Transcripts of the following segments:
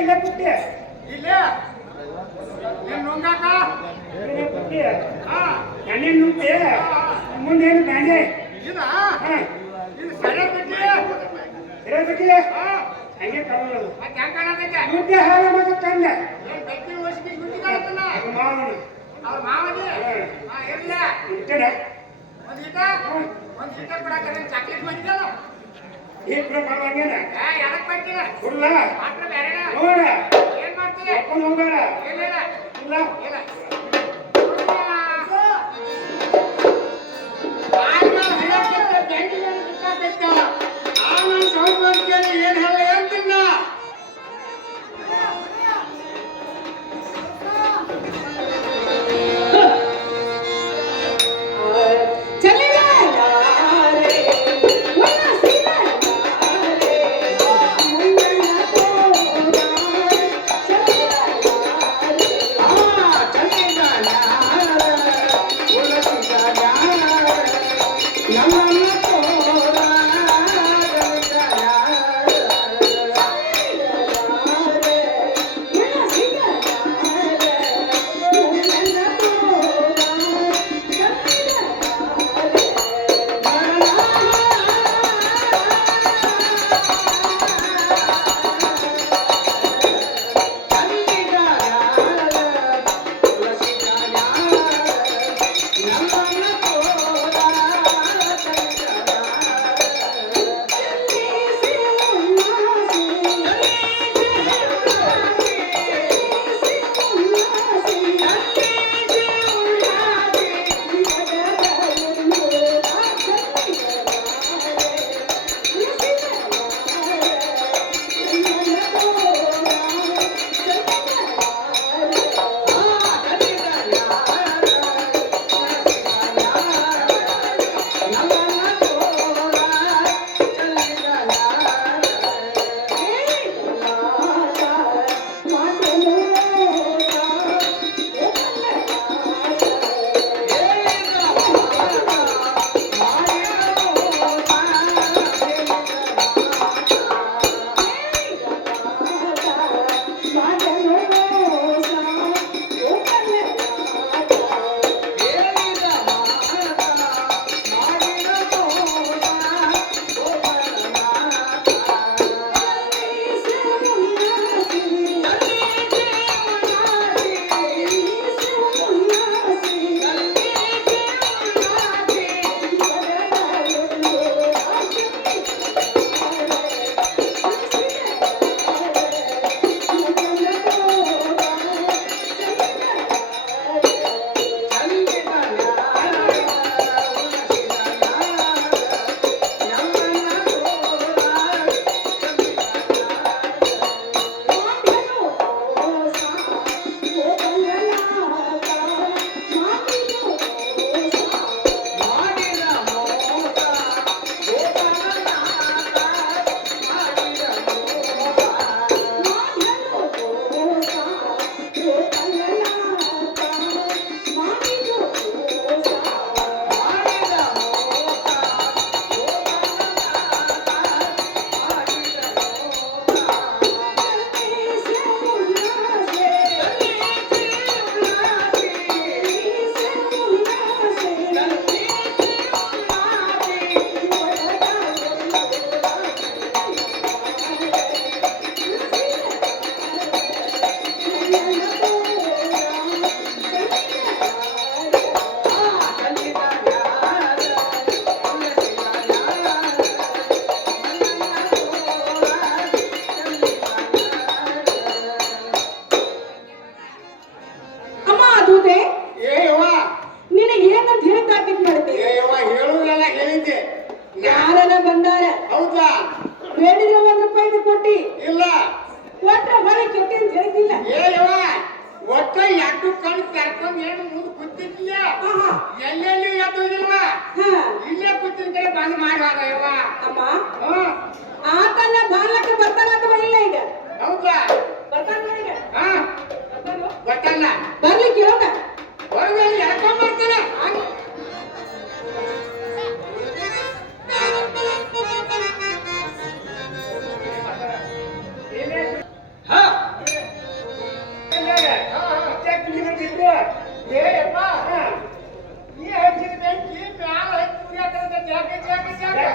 ಇಲ್ಲೇ ಕುಟ್ಟಿ ಇಲ್ಲೇ ನೀನು ನುಂಗಾಕ ಕುಟ್ಟಿ ಎಣ್ಣೆ ನುಂಗ್ತಿ ಮುಂದೇನು ಗಾಂಜೆ ಇದು ಸರಿಯಾಗಿ ಬಿಟ್ಟಿ ಸರಿಯಾಗಿ ಬಿಟ್ಟಿ ಹಂಗೆ ತಗೊಳ್ಳೋದು ಹೆಂಗೆ ಕಾಣತೈತೆ ಮುದ್ದೆ ಹಾಲು ಮತ್ತೆ ತಂದೆ ಬೆಟ್ಟಿ ಓಸಿಗೆ ಗುಡ್ಡಿ ಕಾಣತ್ತಲ್ಲ ಮಾವನ ಅವ್ರ ಮಾವನಿ ಇರಲಿಲ್ಲ ಇಟ್ಟೆ ಒಂದು ಗೀಟ ಕೊಡಕ್ಕೆ ಚಾಕ್ಲೇಟ್ ಮಾಡಿದ್ದಲ್ಲ ಏನ್ ಪರವಾಗಿಲ್ಲ ಎದಕ್ ಬರ್ತೀರ ಇಲ್ಲ ಮಾತ್ರ ಬೇರೆ ನೋಡ ಏನ್ ಮಾಡ್ತೀರಿ ಕರ್ಕೊಂಡು ಹೋಗೋಣ ಇಲ್ಲ ಇಲ್ಲ ಇಲ್ಲ ಏನ್ ಹೇಳ ಹೇಳ್ತಿಲ್ಲ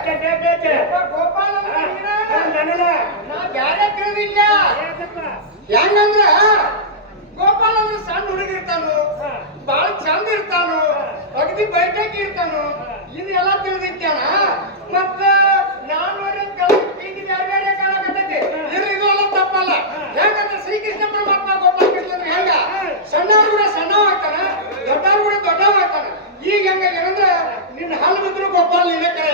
ಗೋಪಾಲ ನಾ ಬ್ಯಾರೆ ತಿಳಿದಿಲ್ಲ ಹೆಂಗಂದ್ರ ಗೋಪಾಲ ಅಂದ್ರೆ ಸಣ್ಣ ಹುಡುಗಿರ್ತಾನು ಬಾಳ ಚಂದ ಇರ್ತಾನು ಅಗದಿ ಬೈಟಕಿ ಇರ್ತಾನು ಇದೆಲ್ಲ ತಿಳಿದಿರ್ತಾನ ಮತ್ತ ನಾನ್ ನೋಡಿದ ಈಗ ಬೇರೆ ಬೇರೆ ಕಾಣಕತ್ತೈತಿ ಇದೆಲ್ಲ ತಪ್ಪಲ್ಲ ಹೆಂಗಂದ್ರೆ ಶ್ರೀಕೃಷ್ಣ ಪರಮಾತ್ಮ ಗೋಪಾಲ ಕೃಷ್ಣ ಹೆಂಗ ಸಣ್ಣವ್ರು ಕೂಡ ಸಣ್ಣವ್ ಆಗ್ತಾನ ದೊಡ್ಡವ್ರು ಕೂಡ ದೊಡ್ಡವ್ ಆಗ್ತಾನ ಈಗ ಹೆಂಗ ಏನಂದ್ರ ನಿನ್ನ ಹಾಲು ಬಿದ್ರು ಗೋಪಾಲ್ ನೀನೇ ಕರೆ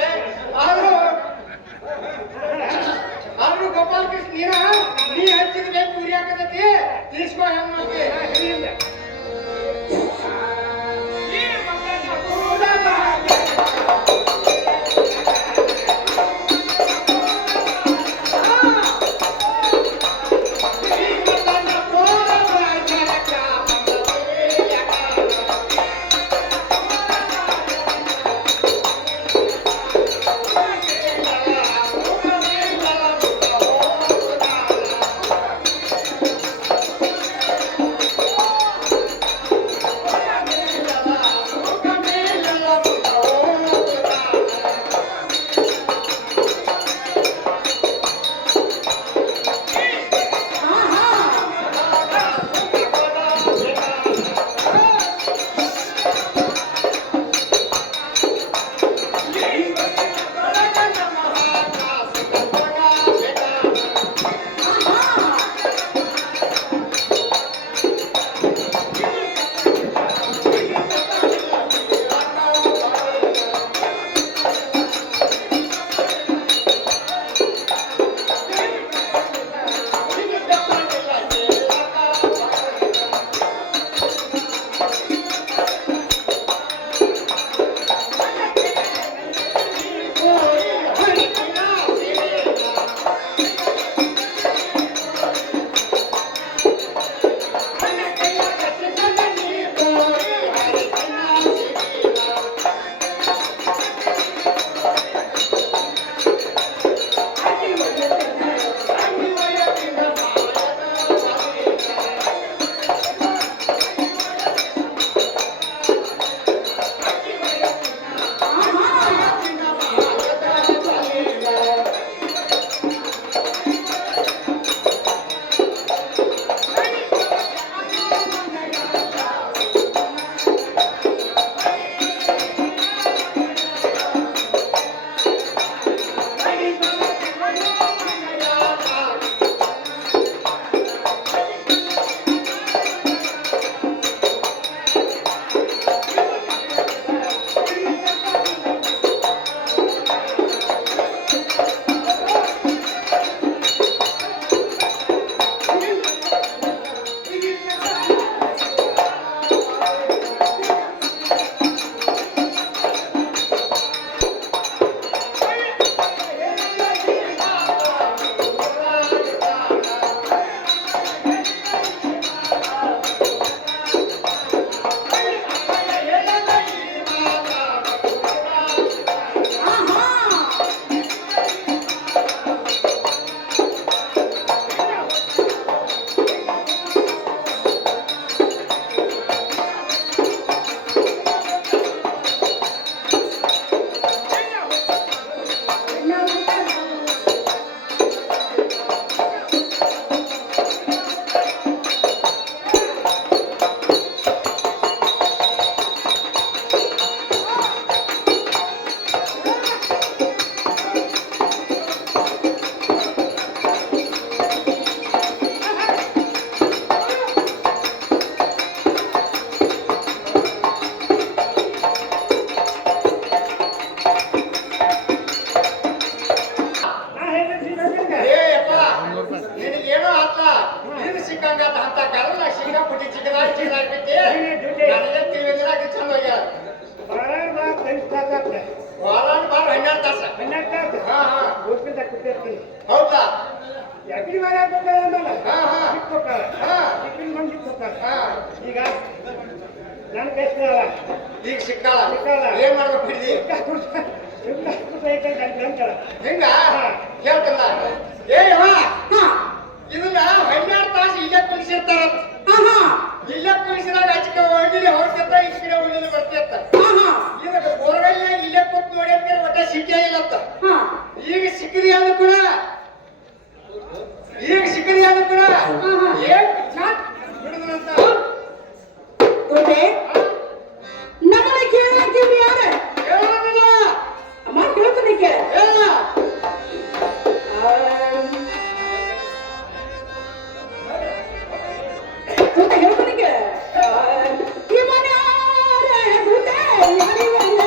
ಆದ್ರೂ ಗೋಪಾಲ ಕೃಷ್ಣ ನೀ ಹಚ್ಚಿದ ಬೇಕು ಉರಿ ಹಾಕತೈತಿ ತೀರ್ಸ್ಕೊ ಹೆಂಗ್ ಮಾಡ್ತಿ ಹೌದಾ ಯಾಕೆ ಮಾರ ಈಗ ನನ್ನ ಕೈಸ್ತಾಳ ಈಗ ಸಿಕ್ಕಲ್ಲ ಏನ್ ಮಾಡ್ಬೇಕು ಬಿಡಿ ಹೆಂಗ ಹೇಳ್ತಲ್ಲ ಏಯವ್ವ ಇದನ್ನ 12 ತಾಸು ಇಲ್ಲೇ ಕುಳಿಸಿರ್ತಾರ ಇಲ್ಲೇ ಕುಳಿಸಿದಾಗ ಅಚ್ಕ ಒಳ್ಳೆ ಹೋಗ್ತಿರ್ತ ಈ ಕಡೆ ಒಳ್ಳೆ ಬರ್ತಿರ್ತ ಇದಕ್ಕೆ ಬೋರ್ವೆಲ್ ಇಲ್ಲೇ ಕೂತ್ ನೋಡಿ ಅಂತ ಒಟ್ಟೆ ಸಿಕ್ಕೇ ಇಲ್ಲತ್ತ ಹಾ ಈಗ ಸಿಕ್ಕಿದೆ ಅಂದ ಕೂಡ ಏನ್ ಚಾಟ್ ಬಿಡುದಂತ ಗೊತ್ತೇ ನಮ್ಮನ್ನ ಕೇಳಕ್ಕೆ ಯಾರ ಹೇಳೋದಿಲ್ಲ ಅಮ್ಮ ಕೇಳ್ತೀನಿ ಕೇಳ ಹೇಳ ಗೊತ್ತ ಹೇಳ್ತೀನಿ ಕೇಳ ಈ ಮನ್ಯಾರ ಗೊತ್ತೇ ಯಾರಿಗಲ್ಲ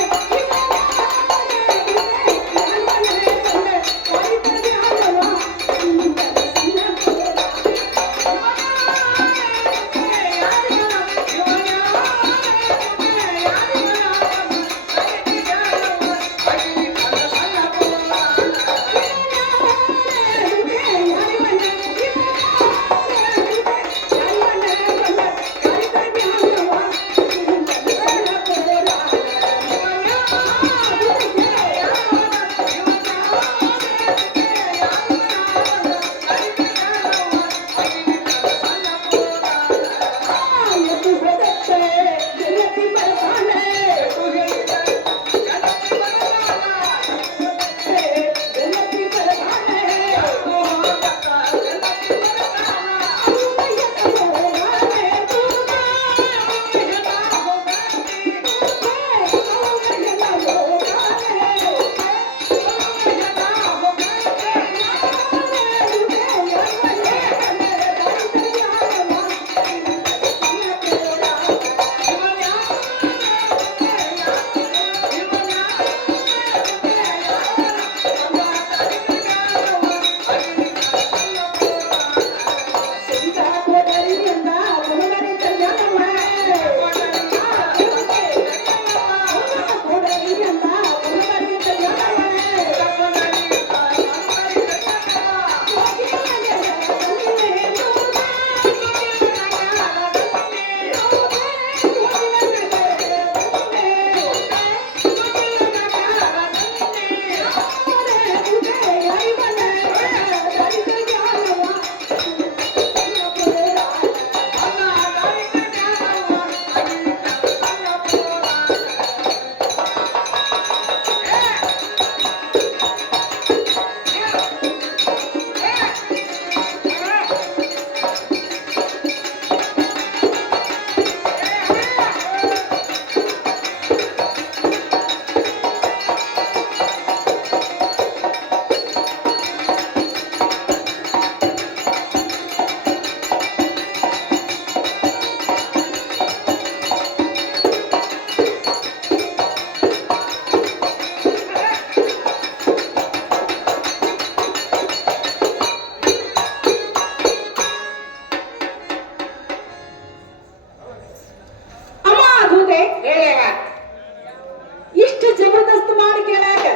ಇಷ್ಟು ಜಬರ್ದಸ್ತ್ ಮಾಡಿ ಕೇಳಾಕ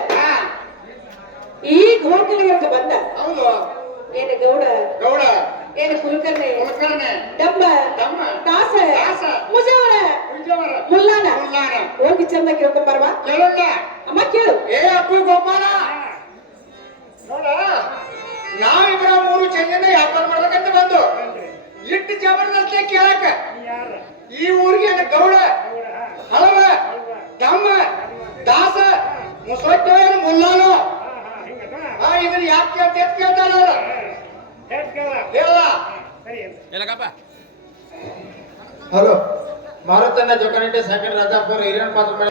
ಈಗ ಹೋಟೆಲ್ಗೆ ಬಂದ ಹೌದು ಏನು ಗೌಡ ಗೌಡ ಏನು ಕುಲಕರ್ಣಿ ಕುಲಕರ್ಣಿ ಡಮ್ಮ ಡಮ್ಮ ದಾಸ ದಾಸ ಮುಜವರ ವಿಜಯವರ ಮುಲ್ಲಾನ ಮುಲ್ಲಾನ ಹೋಗಿ ಚಂದ ಕೇಳ್ಕೊಂಡ್ ಬರವಾ ಕೇಳಲ್ಲ ಅಮ್ಮ ಕೇಳು ಏ ಅಪ್ಪು ಗೋಪಾಲ ನೋಡ ನಾವಿಬ್ಬರ ಮೂರು ಚೆಂದಿನ ವ್ಯಾಪಾರ ಮಾಡ್ಬೇಕಂತ ಬಂದು ಇಟ್ಟು ಜಬರ್ದಸ್ತಿ ಕೇಳಕ ಈ ಊರಿಗೆ ಗೌಡ ಹಳವ ಡಮ್ಮ ದಾಸ ಮುಸೊಟ್ಟು ಮುಲ್ಲಾನು ಇದನ್ನ ಯಾಕೆ ಕೇಳ್ತಾರ ಹೇಳ ಹಲೋ ಮಾರುತನ್ನ ಜೋಕನಟ್ಟೆ ಸೆಕೆಂಡ್ ರಾಜಾಪುರ ಹಿರಿಯನ್ ಪಾತ್ರ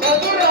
ಚತುರ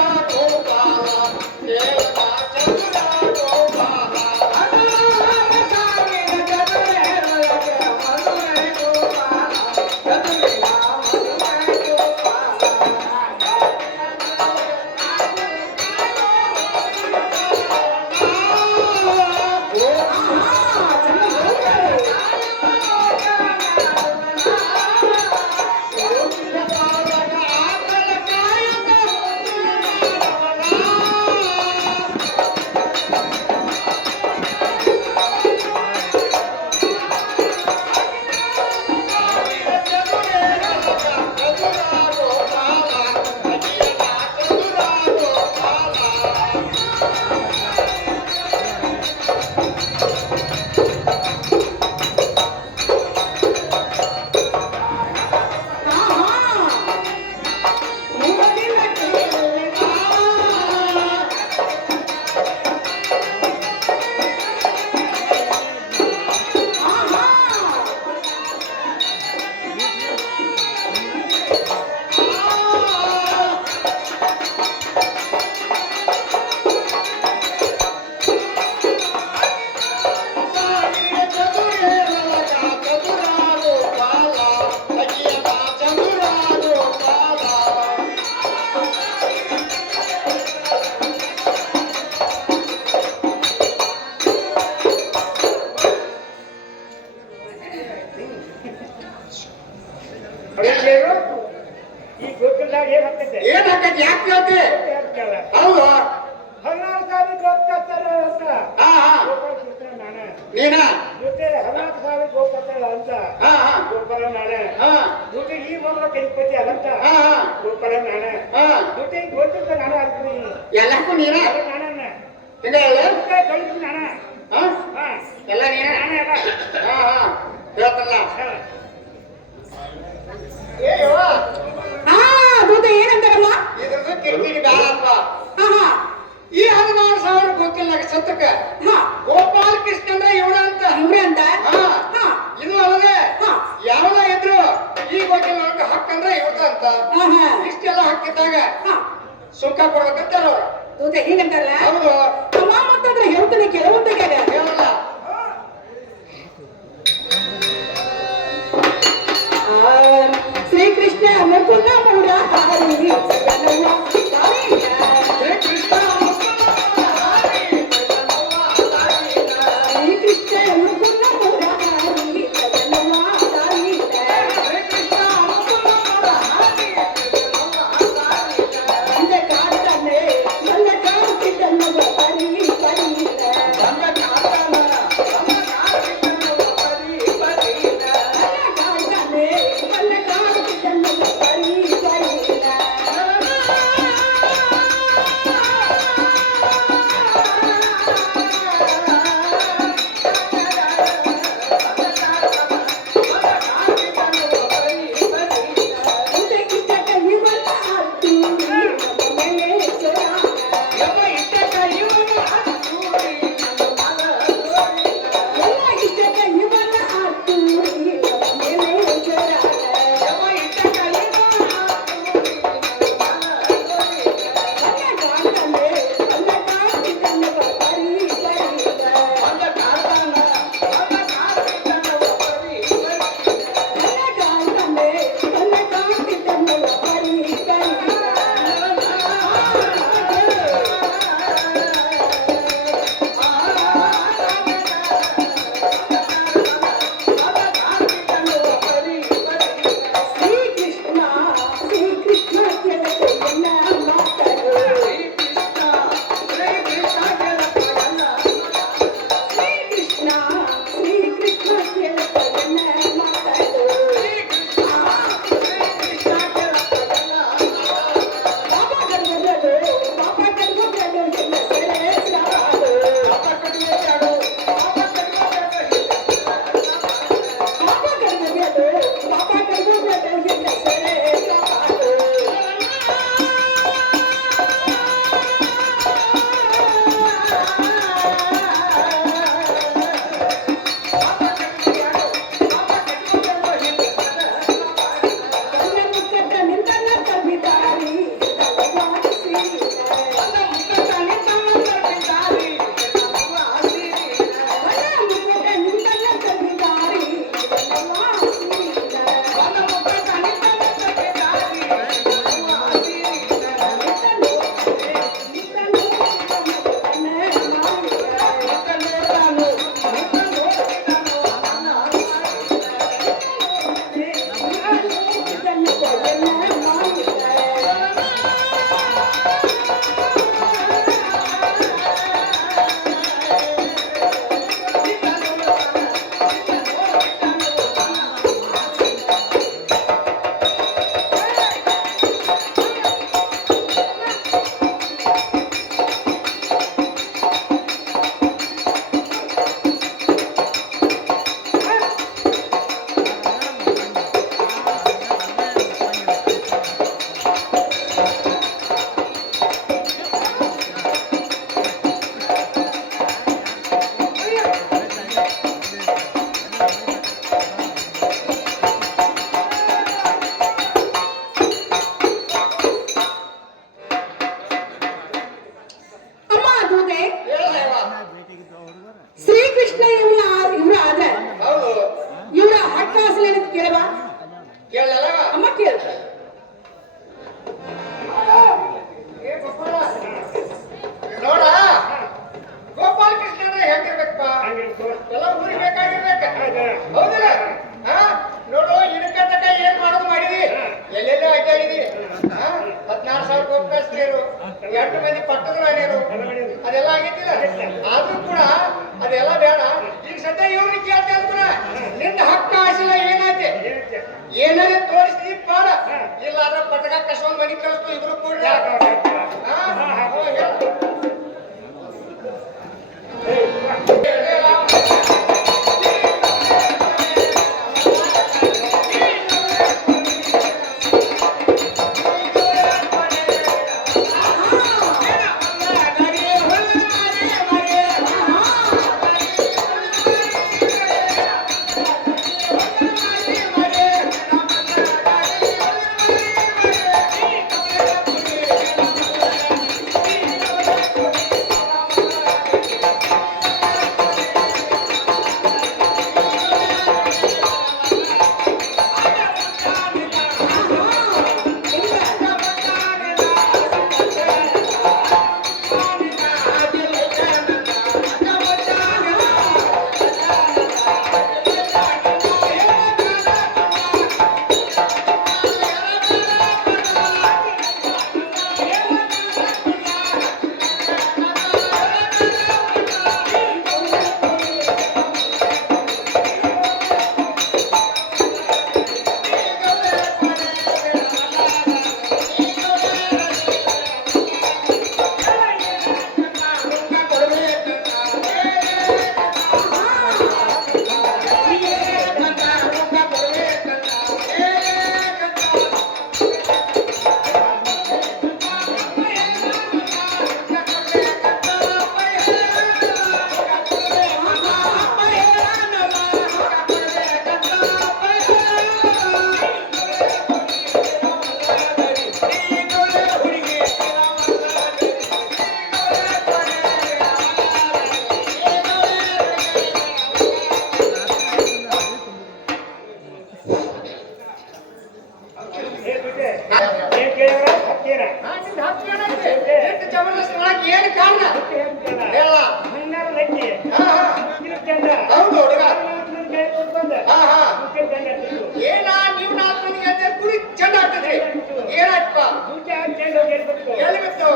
ಏನ್ ಹೇಳು ಈ ಗೋಕುಲದಾಗ ಏನ್ ಹಾಕೈತೆ ಏನ್ ಹಾಕತ್ ಯಾಕೆ ಕೇಳ್ತಿ ಹೇಳ್ತೀಯಲ್ಲ. ಹೌದು 14 ಸಾವಿರ ಗೋಪ್ಕತ್ತಾರ ಅಂತ ಹಾ ಹಾ ಗೋಪಾಲ ಕೃಷ್ಣ ನಾನೇ ನೀನ ಜೊತೆ 14 ಸಾವಿರ ಗೋಪತ್ತಾಳ ಅಂತ ಹಾ ಹಾ ಗೋಪಾಲ ನಾನೇ ಹಾ ಜೊತೆ ಈ ಮೊಮ್ಮಗ ಕೈಪತಿ ಅದಂತ ಹಾ ಹಾ ಗೋಪಾಲ ನಾನೇ ಹಾ ಜೊತೆ ಈ ಗೋಕುಲದ ನಾನೇ ಆಗ್ತೀನಿ ಎಲ್ಲಕ್ಕೂ ನೀನ ನಾನೇ ಹಿಂಗ ಹೇಳ ಕಳಿಸಿ ನಾನೇ ಹಾ ಹಾ ಎಲ್ಲ ನೀನ ನಾನೇ ಅಲ್ಲ ಹಾ ಹಾ ಹೇಳ್ತಲ್ಲ ಹೇಳ. ಏ ಯವ್ವ ಹಾ ದೂತ ಏನಂತಾರಮ್ಮ ಇದ್ರದ್ದು ಕಿರಿಕಿರಿ ಬ್ಯಾಡಪ್ಪ ಹಾ ಹಾ ಈ 16,000 ಗೊತ್ತಿಲ್ಲ ಸತ್ತಕ್ಕ ಹಾ ಗೋಪಾಲ ಕೃಷ್ಣಂದ್ರ ಇವನ ಅಂತ ಇವ್ರೆ ಅಂತ ಹಾ ಹಾ ಇದು ಅಲ್ಲದೆ ಹಾ ಯಾವನ ಇದ್ರು ಈ ಗೊತ್ತಿಲ್ಲ ಹಕ್ಕಂದ್ರೆ ಇವ್ರದ ಅಂತ ಹಾ ಹಾ ಇಷ್ಟೆಲ್ಲ ಹಕ್ಕಿದ್ದಾಗ ಹಾ ಸುಖ ಕೊಡ್ಬೇಕಂತಾರ ಅವ್ರು ದೂತ ಹೀಗಂತಾರಲ್ಲ ಹೌದು ಅಮ್ಮ ಮತ್ತಂದ್ರೆ ಹೇಳ್ತೀನಿ ಕೆಲವೊಂದಿಗೆ ಹೇಳಲ್ಲ ಶ್ರೀಕೃಷ್ಣ ಮುಕುಂದ ಮುರಾರಿ ಜಗನ್ವ ಗೋವಿಂದ. ಶ್ರೀ ಕೃಷ್ಣ ಶ್ರೀಕೃಷ್ಣ ಮುಕುಂದ ಮುರಾರಿ ಜಗನ್ವ ಗೋವಿಂದ. ಅಂದ ಕಾಡ್ತಾನೆ ನನ್ನ ಕಾಡ್ತಿದ್ದನ್ನು ಬರಿ ಬರೀದ. ನನ್ನ ಕಾಡ್ತಾನೆ ನನ್ನ ಕಾಡ್ತಿದ್ದನ್ನು ಬರಿ ಬರೀದ. ಎಂಟು ಮಂದಿ ಪಟ್ಟದ ರಾಣಿಯರು ಅದೆಲ್ಲ ಆಗೈತಿಲ್ಲ ಆದ್ರೂ ಕೂಡ ಅದೆಲ್ಲ ಬೇಡ ಈಗ ಸದ್ಯ ಇವ್ರಿಗೆ ಕೇಳ್ತಾ ಇರ್ತಾರ ನಿನ್ನ ಹಕ್ಕ ಆಶಿಲ್ಲ ಏನೈತೆ ಏನಾದ್ರೆ ತೋರಿಸ್ತೀವಿ ಪಾಡ ಇಲ್ಲ ಅದ್ರ ಪಟಕ ಕಸ್ಕೊಂಡ್ ಮನಿ ಕಳಿಸ್ತು ಇಬ್ರು ಕೂಡ ಏನ್ ಕಾರಣ ಹೇಳ ಹೌದು ಹುಡುಗ ಏನ ನೀವು 4 ಮಂದಿಗೆ ಕುಡಿ ಚೆಂದ ಆಗ್ತದ್ರಿ ಏನಾಯ್ತಪ್ಪ ಎಲ್ಲಿ ಬಿತ್ತು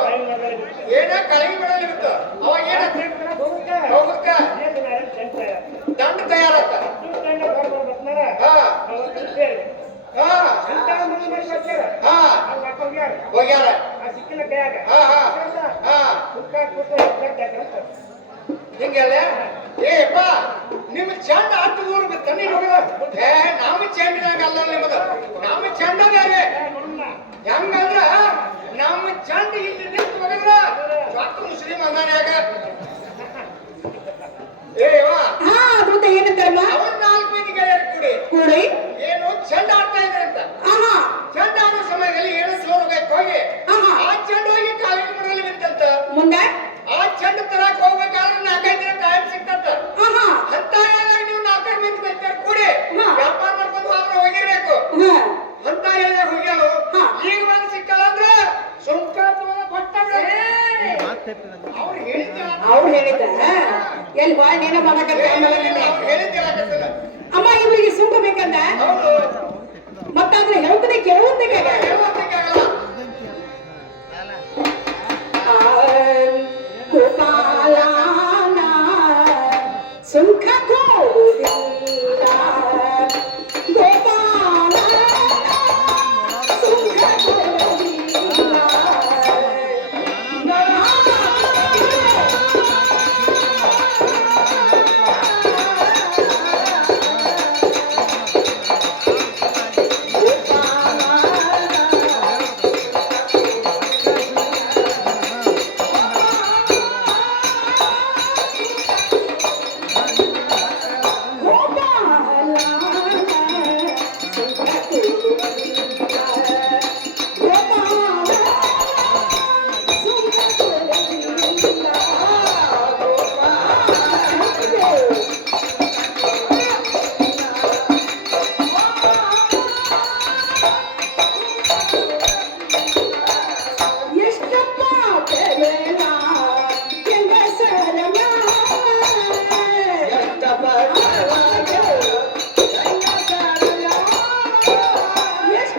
ಏನ ಕಳಗಿ ಬಿಡಲ್ಲಿ ಬಿತ್ತು ಅವಾಗ ಏನ ಹೋಗಕ್ಕ ದಂಡ ತಯಾರತ್ತ ಹೋಗ್ಯಾರ ಹಿಂಗೆಲ್ಲ ಏಪ್ಪ ನಿಮ್ ಚಂಡ ಹತ್ತು ಊರು ಬಿತ್ತ ಏ ನಾವು ಚೆಂಡಿನಾಗ ಅಲ್ಲ ನಿಮ್ಮದು ನಮ್ಮ ಚೆಂಡ ಬೇರೆ ಹೆಂಗಂದ್ರ ನಮ್ಮ ಚೆಂಡ ಇಲ್ಲಿ ನಿಂತು ಹೋಗಿದ್ರ ಚೊಕ್ಕ ಮುಸ್ಲಿಂ ಅಂದಾನ್ಯಾಗ ಅವ್ರ 4 ಮಂದಿ ಗೆಳೆಯರು ಕೂಡಿ ಏನು ಚೆಂಡ ಆಡ್ತಾ ಇದ್ರಂತ ಚೆಂಡ ಆಡೋ ಸಮಯದಲ್ಲಿ ಏನೋ ಜೋರುಗಾಯ್ತು ಹೋಗಿ ಆ ಚೆಂಡು ಹೋಗಿ ಕಾಲಿನ ಮರದಲ್ಲಿ ಬಿತ್ತಂತ ಮುಂದೆ ಆ ಚೆಂಡು ತರಕ್ ಹೋಗ್ಬೇಕಾದ್ರೆ 4-5 ದಿನ ಟೈಮ್ ಸಿಕ್ತಂತ ಅಂತ ಏನಾಗ ನೀವು 4 ಮಂದಿ ಗೆಳೆಯರು ಕೂಡಿ ವ್ಯಾಪಾರ ಮಾಡ್ಕೊಂಡು ಹೋದ್ರೆ ಹೋಗಿರ್ಬೇಕು ಅಂತ ಎಲ್ಲ ಹೋಗ್ಯಾಳು ಈಗ ಬಂದು ಸಿಕ್ಕಲ್ಲ ಅಂದ್ರೆ ಸುಂಕ ಅವ್ರು ಹೇಳಿದ್ದ ಎಲ್ಲಿ ಬಾ ನೀನ ಅಮ್ಮ ಇವ್ರಿಗೆ ಸುಂಕ ಬೇಕಂದ ಮತ್ತಾದ್ರೆ ಹೇಳ್ತಾನೆ ಕೇಳುವಂತೆ ಗೋಪಾಲನ ಸುಂಕ ಕೊಡುವುದಿಲ್ಲ ಗೋಪಾಲ ಸುಂಕ ಕೊಡುವುದಿಲ್ಲ ಎಷ್ಟು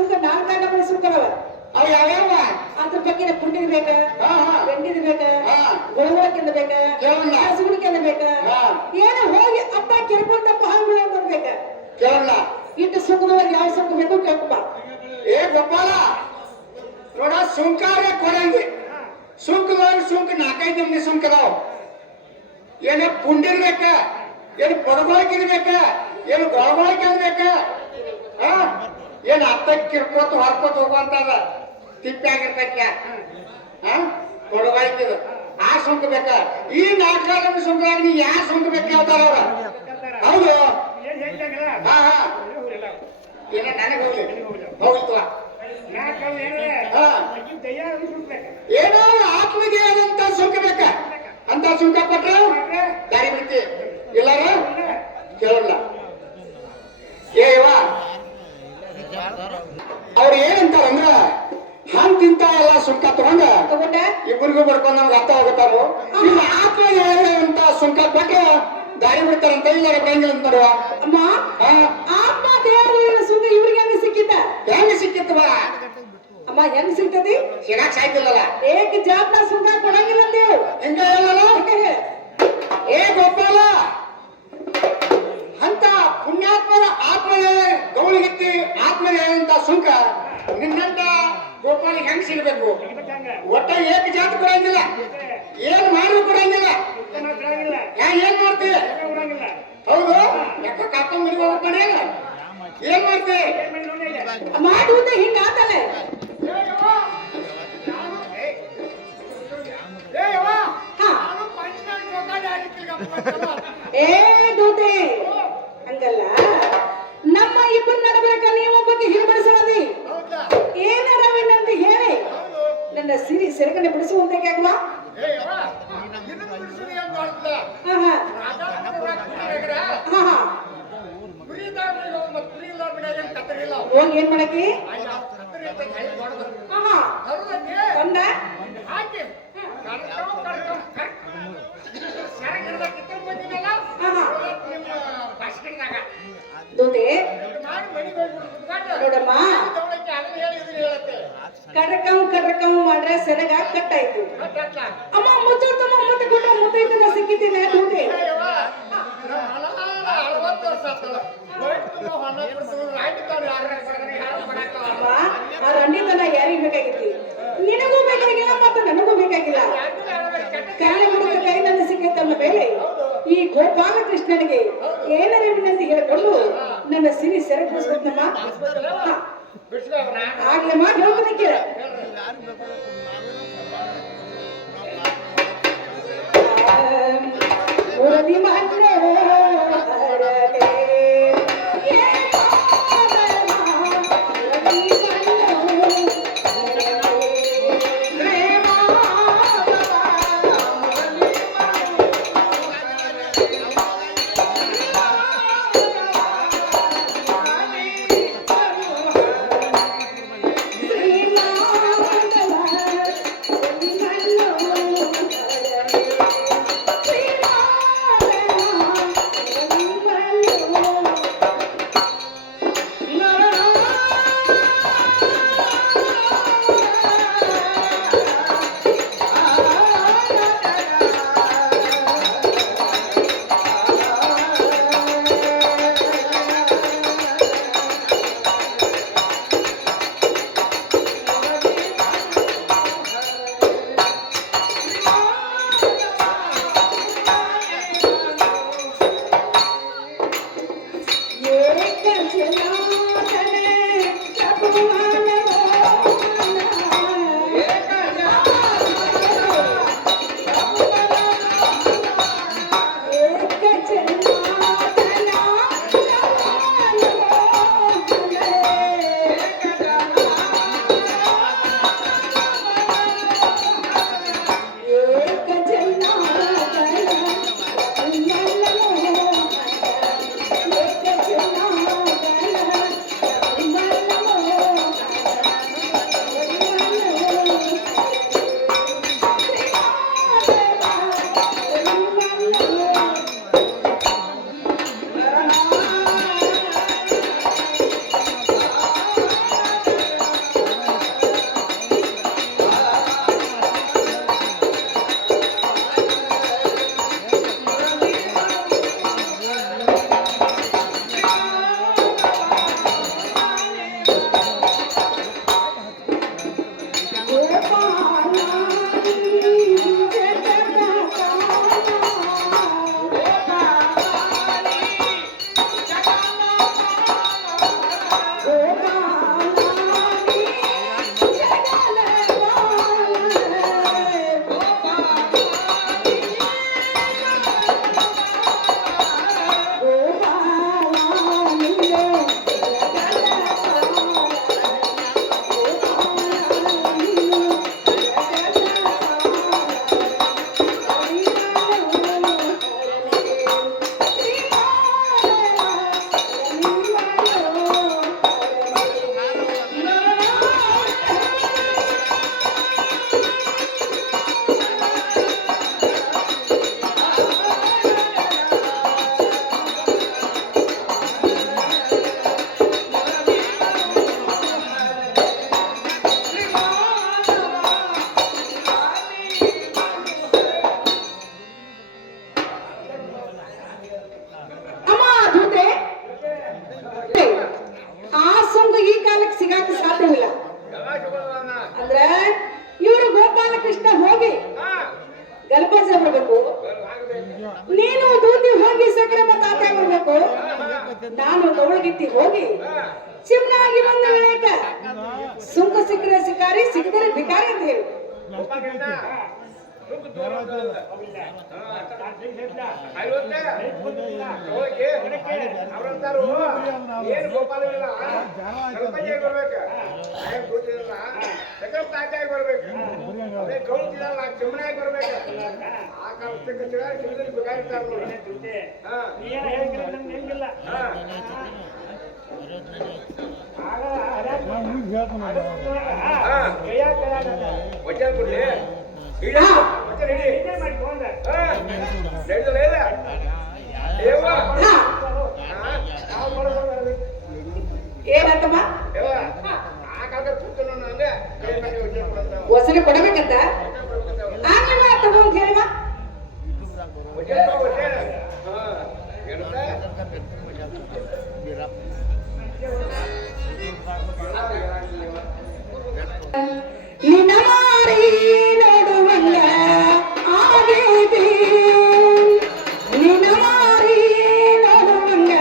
ಸುಂಕ 4 ನಮೂನಿ ಸುಂಕ ಅದಾವ. ಅವು ಯಾವ್ಯಾವ ಅದ್ರ ಬಗ್ಗೆ ಪುಂಡಿದ್ ಬೇಕ, ಹಾ ಹಾ ಬೆಂಡಿದ್ ಬೇಕ, ಹಾ. ಗುಳಗುಳಕ್ಕಿಂದ ಬೇಕ, ಕೇಳಲ್ಲ. ಹಸುಗುಳಿಕಿಂದ ಬೇಕ, ಹಾ. ಏನೋ ಹೋಗಿ ಅಪ್ಪ ಕೆರ್ಕೊಂಡಪ್ಪ ಹಂಗುಳ ಅಂತ ಬೇಕ. ಕೇಳಲ್ಲ. ಇಟ್ಟು ಸುಂಕದೊಳಗೆ ಯಾವ ಸುಂಕ ಬೇಕು ಕೇಳ್ಕೊಂಬ. ಏ ಗೋಪಾಲ ನೋಡ ಸುಂಕಾರ ಕೊಡಂಗಿ ಸುಂಕದೊಳಗೆ ಸುಂಕ 4-5 ನಮೂನಿ ಸುಂಕ ಅದಾವ. ಏನ ಪುಂಡಿರ್ಬೇಕ, ಏನು ಪೊಡಗೋಳಕಿರ್ಬೇಕ, ಏನು ಗೊಳಗೋಳಕ್ಕೆ ಅನ್ಬೇಕ, ಏನ್ ಅತ್ತಕ್ಕೆ ಕಿರ್ಕೋತ ಹೊರ್ಕೋತ ಹೋಗುವಂತದ ತಿಪ್ಪೆ ಆಗಿರ್ತಕ್ಕ ಪೊಡಗೋಳಕಿದು ಆ ಸುಂಕ ಬೇಕ. ಈ 4 ನಮೂನಿ ಸುಂಕದಾಗ ನೀ ಯಾವ ಸುಂಕ ಬೇಕು ಹೇಳ್ತಾರ ಅವ್ರ. ಹೌದು. ಏನ್ ಹೇಳ್ತಾಗಲ್ಲ ಹಾ ಹಾ ಏನ ನನಗೆ ಹೋಗ್ಲಿತ್ವ ಹಾ. ಏನೋ ಆತ್ಮಿಗೆ ಆದಂತ ಸುಂಕ ಬೇಕ ಅಂತ ಸುಂಕ ಕೊಟ್ರ ದಾರಿ ಬಿಡ್ತಿ ಇಲ್ಲಾರ ಕೇಳಲ್ಲ. ಏವ ಅವ್ರು ಏನಂತಾರಂದ್ರ ಹಂತಿಂತ ಎಲ್ಲ ಸುಂಕ ತಗೊಂಡ ತಗೊಂಡ ಇಬ್ಬರಿಗೂ ಬಡ್ಕೊಂಡ್ ನಮ್ಗೆ ಅರ್ಥ ಆಗುತ್ತಾರು. ಇಲ್ಲಿ ಆತ್ಮಿಗೆ ಅಂತ ಸುಂಕ ಕೊಟ್ರ ದಾರಿ ಬಿಡ್ತಾರಂತ ಇಲ್ಲಾರ ಬರಂಗಿಲ್ಲ ಅಂತ ನೋಡುವ. ಅಮ್ಮ ಅಮ್ಮ ದೇವರ ಸುಂಕ ಇವ್ರಿಗೆ ಹೆಂಗ ಸಿಕ್ಕಿದ್ದ? ಹೆಂಗ ಸಿಕ್ಕಿತ್ತವ ಅಮ್ಮ ಹೆಂಗ್ ಸಿಗ್ತದಿ? ಸಿಗಾಕ್ ಸಾಯ್ತಿಲ್ಲಲ್ಲ. ಏಕ ಜಾಬ್ನ ಸುಂಕ ಕೊಡಂಗಿಲ್ಲ ಅಂದೇವು. ಹೆಂಗ ಹೇಳಲ್ಲ. ಏ ಗೋಪಾಲ ಅಂತ ಪುಣ್ಯಾತ್ಮರ ಆತ್ಮದ ಗೌಳಿಗಿತ್ತಿ ಆತ್ಮದ ಸುಂಕ ನಿನ್ನಂತ ಗೋಪಾಲಿಗೆ ಹೆಂಗ್ ಸಿಗಬೇಕು? ಒಟ್ಟ ಏಕ ಜಾತಿ ಕೊಡಂಗಿಲ್ಲ, ಏನ್ ಮಾಡಿ ಕೊಡಂಗಿಲ್ಲ. ಏನ್ ಮಾಡ್ತೀವಿ? ಹೌದು ಯಾಕ ಕರ್ಕೊಂಡ್ ಮನೆಗೆ ಹೋಗ್ತಾನೆ ಏನ್ ಮಾಡ್ತೀವಿ? ಮಾಡುವುದೇ ಹಿಂಗ ಆತಲ್ಲ. ಏ ದೂತೆ ಹಂಗಲ್ಲ, ನಮ್ಮ ಇಬ್ಬರ ನಡಬರಕ ನೀವು ಬಗ್ಗೆ ಹಿಂಬಡಿಸೋದಿ ಏನಾರವೇನಂತ ಹೇಳಿ ನನ್ನ ಸಿರಿ ಸೆರಗನೆ ಬಿಡಿಸುವಂತ ಕೇಳುವ. ಹೋಗಿ ಏನ್ ಮಾಡಕ್ಕೆ ಬಂದ ದೂತೆ ನೋಡಮ್ಮ, ಕಡ್ರಕಂ ಮಾಡ್ರೆ ಸೆರಗ ಕಟ್ಟಾಯ್ತು. ಅಮ್ಮ ಮುಚ್ಚಮ್ಮ ಮತ್ತೆ ಕೊಟ್ಟ ಮುತ್ತೈತನ ಸಿಕ್ಕಿದ್ದೇನೆ ದೂತೆ. ಆ ರಂಡಿತನ ಯಾರಿಗ್ ಬೇಕಾಗಿತ್ತು? ನಿನಗೂ ಬೇಕಾಗಿಲ್ಲ ಮತ್ತು ನನಗೂ ಬೇಕಾಗಿಲ್ಲ. ಕಾಲ ಹುಡುಗ ಕೈ ನನ್ನ ಸಿಕ್ಕತ್ತನ್ನ ಮೇಲೆ ಈ ಗೋಪಾಲಕೃಷ್ಣನಿಗೆ ಏನರ ವಿನಂತಿ ಹೇಳಿಕೊಂಡು ನನ್ನ ಸಿರಿ ಸೆರಗಿಸ್ಕೊಡ್ತಮ್ಮ. ಆಗ್ಲೇ ಮಾಡಿ ಹೋಗ್ಲಿಕ್ಕಿರ ಉರದಿ ಮಾತ್ರ ನಾನು ಗೌಳಗಿತ್ತಿ ಹೋಗಿ ಚಿಮ್ನಾಗಿ ಬಂದ ವೇಳೆಗ ಸುಂಕ ಸಿಕ್ಕರೆ ಶಿಕಾರಿ ಸಿಕ್ಕರೆ ಭಿಕಾರಿ ಅಂತ ಹೇಳಿ ಏನು ಗೋಪಾಲವಿಲ್ಲ ಬರ್ಬೇಕು ಚಿಮ್ಮನಾಗಿ ಬರ್ಬೇಕು ಆ ಕಾಲಕ್ಕೆ ಬೇಕಾಗಿರ್ತಾರ ವಚನ ಕೊಡ್ಲಿ ಏನಂತಮ್ಮ ವಸನೆ ಕೊಡಬೇಕಂತ ಆಗ್ಲಿಲ್ಲ ತಗೊಂಡ್ ಹೇಳುವ ನಿನ್ನ ಮಾರಿ ನೋಡುವಂಗ ಆಗೈತಿ ನಿನ್ನ ಮಾರಿ ನೋಡುವಂಗ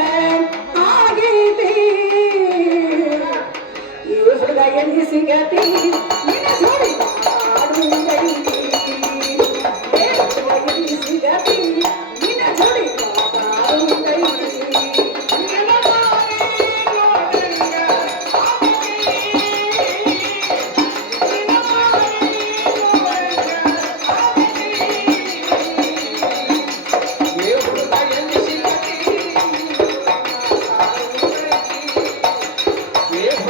ಆಗೈತಿ ಈ ಹೃದಯ ಸಿಗತಿ ನಿನ್ನ ಜೋಡಿ ಆಡುವುದೈತಿ ಸಿಗತಿ ನಿನ್ನ ಜೋಡಿ ಆಡುವುದೈತಿ Yeah.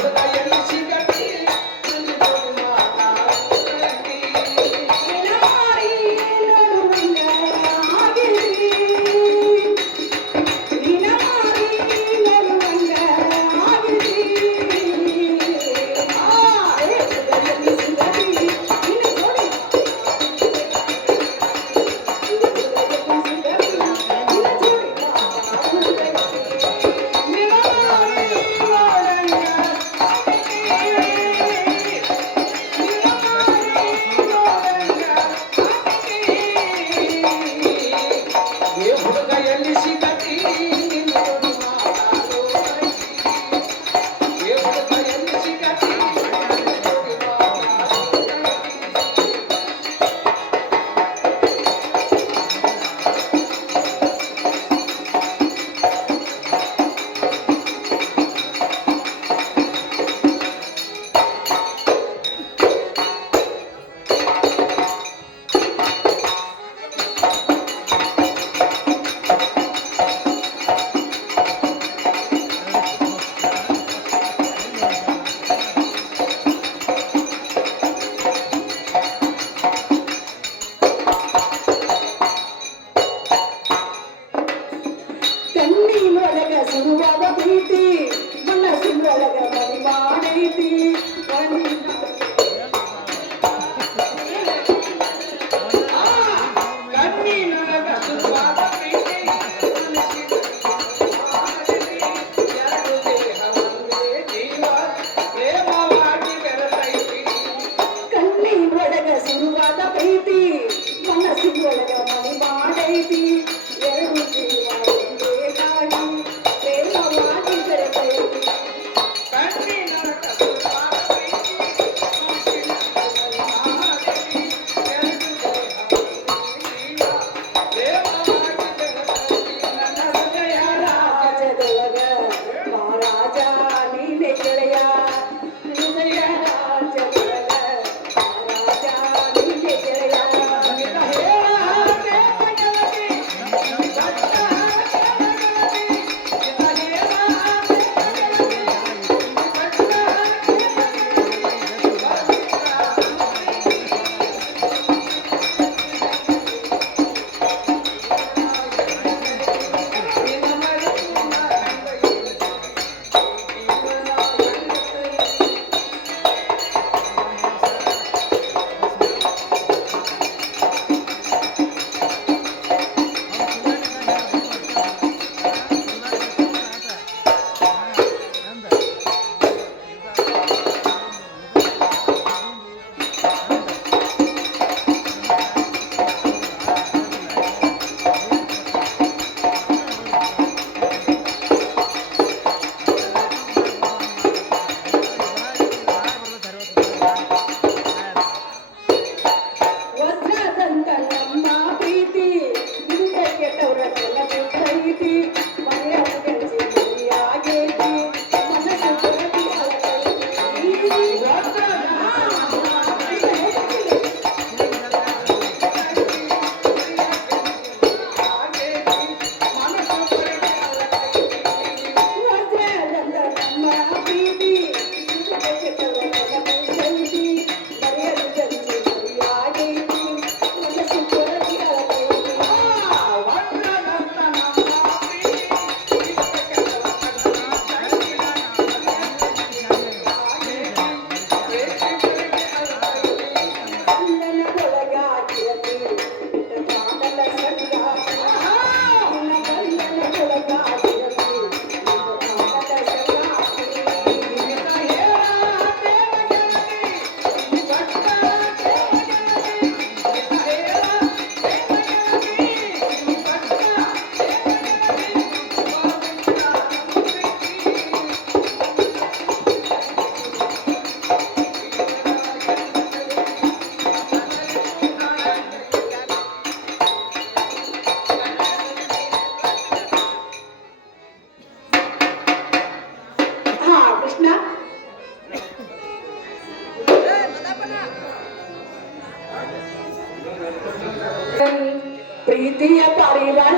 ಪ್ರೀತಿಯ ಪಾರಿವಾಳ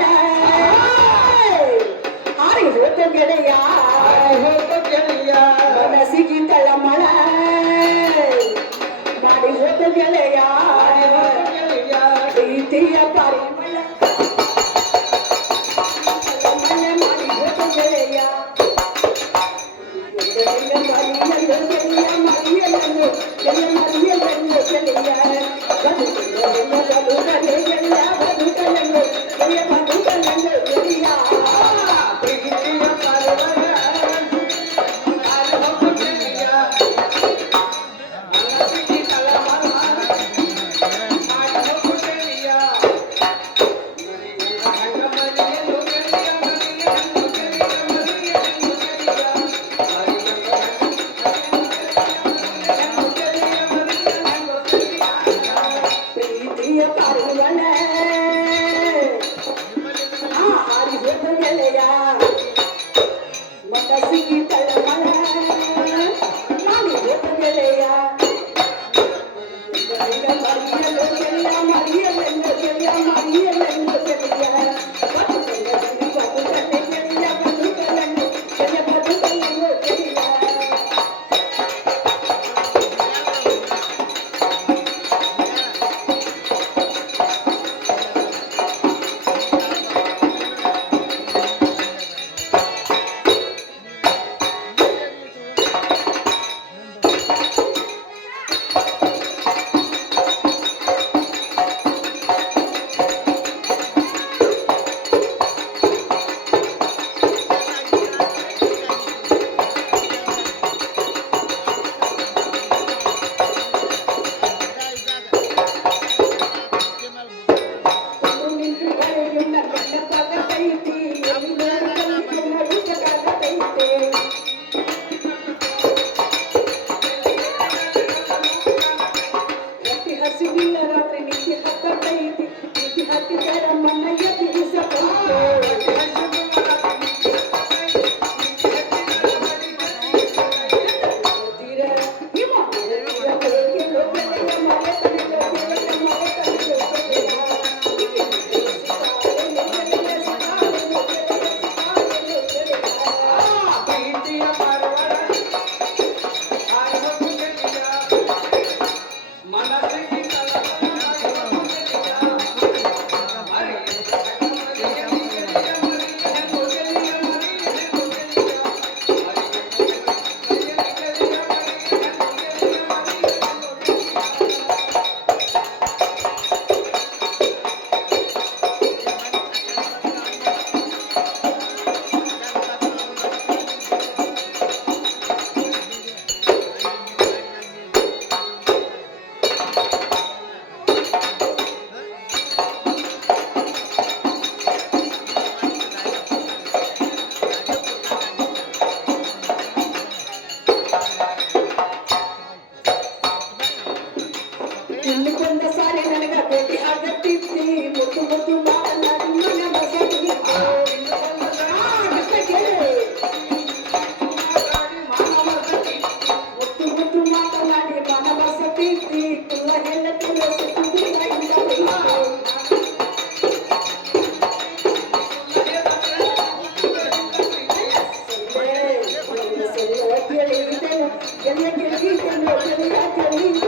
ಹಾರಿ ಹೋದ ಗೆಳೆಯ ಮನಸ್ಸಿಗೆ ತಳಮಳ ಮಾಡಿ ಹೋದ ಗೆಳೆಯ ಪ್ರೀತಿಯ ಪಾರಿವಾಳ ಮಾಡಿ ಹೋದ ಗೆಳೆಯ Thank you.